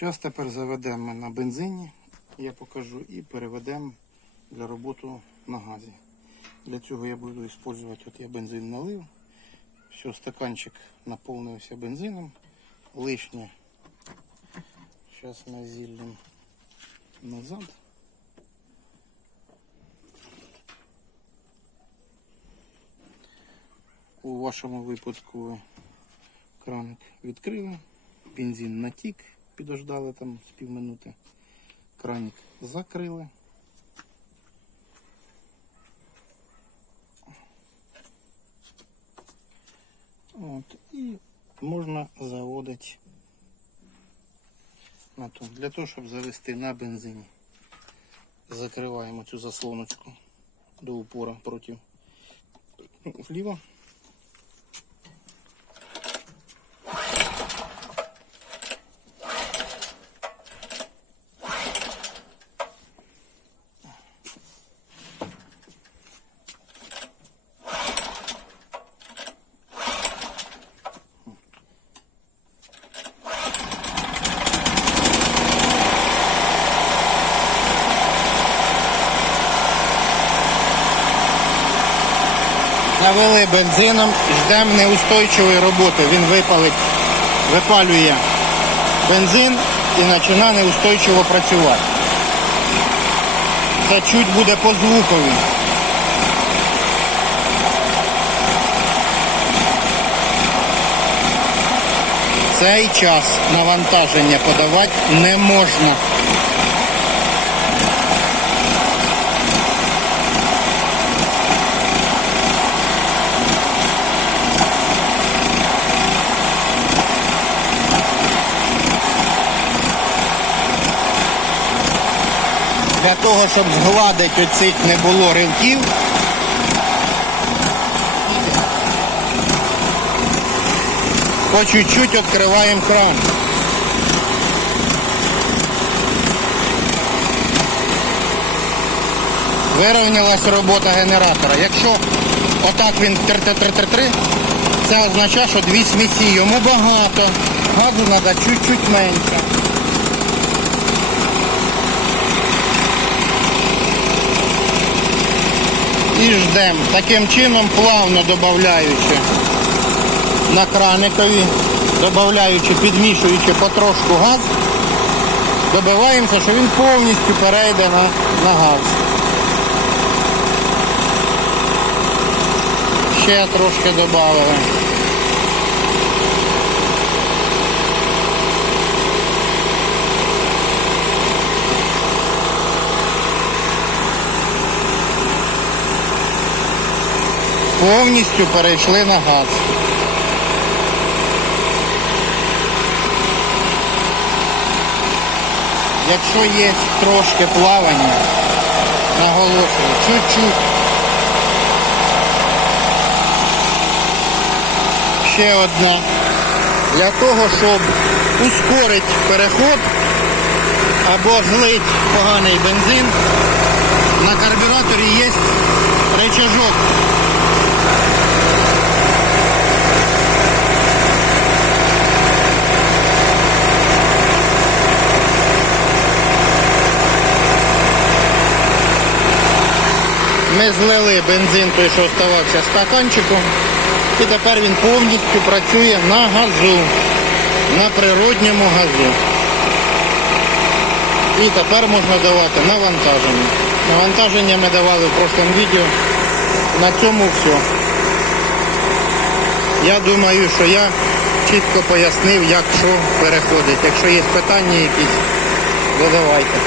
Зараз тепер заведемо на бензині, я покажу, і переведемо для роботи на газі. Для цього я буду використовувати, от я бензин налив. Все, стаканчик наповнився бензином. Лишнє. Зараз ми зіллємо назад. У вашому випадку ви краник відкрили, бензин натік, підождали там з півминути. Краник закрили. От, і можна заводити на то. Для того, щоб завести на бензині. Закриваємо цю заслоночку до упора проти вліво. Завели бензином, ждемо неустойчивої роботи. Він випалить, випалює бензин і починає неустойчиво працювати. Це чуть буде по звукові. Цей час навантаження подавати не можна. Для того, щоб згладити оцих не було ривків. По чуть-чуть відкриваємо кран. Вирівнялась робота генератора. Якщо отак він тр-тр-тр-тр-тр, це означає, що дві смісі йому багато. Газу треба чуть-чуть менше. І ждемо. Таким чином плавно додаючи на краникові, додаючи, підмішуючи потрошку газ, добиваємося, що він повністю перейде на, на газ. Ще трошки додали. Повністю перейшли на газ. Якщо є трошки плавання, наголошую, чуть-чуть. Ще одна. Для того, щоб ускорити переход або злить поганий бензин, на карбюраторі є рычажок. Ми злили бензин, той, що оставався стаканчиком, і тепер він повністю працює на газу, на природньому газу. І тепер можна давати навантаження. Навантаження ми давали в прошлому відео. На цьому все. Я думаю, що я чітко пояснив, як що переходить. Якщо є питання якісь, додавайте.